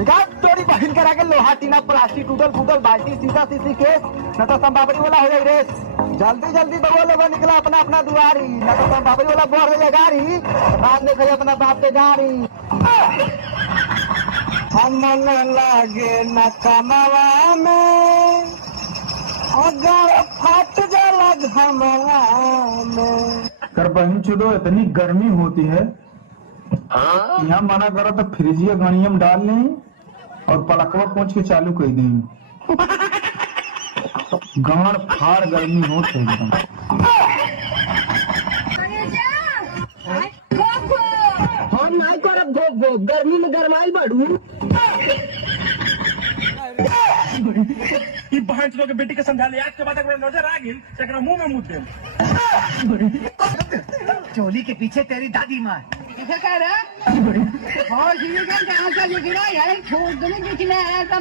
तोरी बहिन करा के लोहा टीना प्लास्टिक टूटल फूटल बाल्टी सीधा सीसी केस न तो संबाबरी वाला हो जाए रेस। जल्दी जल्दी बउआ लोग निकला अपना अपना दुआरी न तो संबाबरी वाला बढ़ जाए गाड़ी बाद में कही अपना बाप के गाड़ी। हम लागे न कमवा में अगर फट जाला घमवा में। कर बहन चुदो इतनी गर्मी होती है यहाँ मना करो तो फ्रिजिया घड़िया में डाल लें और पलकवा पहुंच के चालू कर दें। गाड़ फाड़ गर्मी हो एकदम। हम नहीं करब घोप गर्मी में गरमाइल बढ़ू। बहन लोग बेटी के समझा ले आज के बाद अगर नजर आ गई तो मुंह में मुँह दे। चोली के पीछे तेरी दादी माँ कह रहा है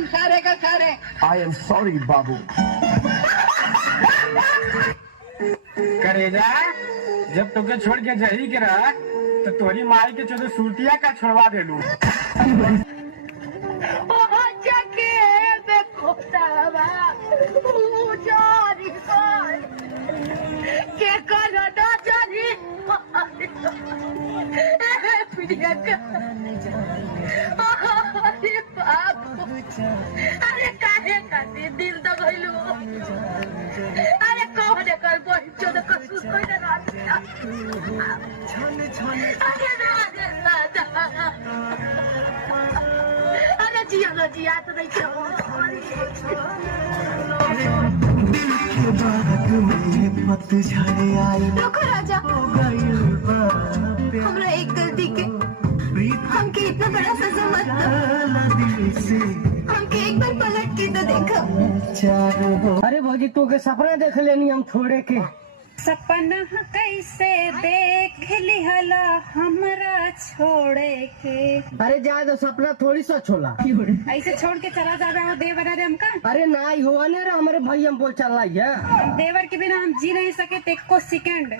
सारे का सारे। आई एम सॉरी बाबू। करेजा जब तुके छोड़ के जही के रहा तो तोरी माई के चौदह सूरतिया का छोड़वा दे लू। अरे काहे खातिर दिल दबैलू। अरे कौन कर बच्चों तो कसूर कोई ना अरे अरे जिया तो नहीं रुको राजा हमरा एक गलती के हमके इतना बड़ा सजा मत दो। हमके एक बार पलट के तो देखो। अरे भौजी तू के सपना देख लेनी हम छोड़े के। सपना कैसे देख लिहला हमरा छोड़े के। अरे जाए तो सपना थोड़ी सा छोला ऐसे छोड़ के चला जा रहा हो देवर अरे हमका। अरे ना ही हुआ नहीं हमारे भाई हम बोल चल रही है। देवर के बिना हम जी नहीं सके एको को सेकंड।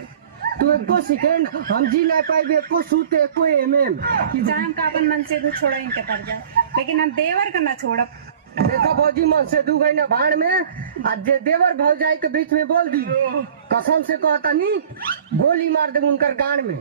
तू एको सेकंड हम जी नहीं पाए एको सूत एको चाहे हम का अपन मन से दू छोड़ा इनके पड़ जाए लेकिन हम देवर का ना छोड़ब। देखो भौजी मन से दू गई ना भाड़ में आज जे देवर भौजाई के बीच में बोल दी कसम से कहता नहीं गोली मार दे उनकर गाड़ में।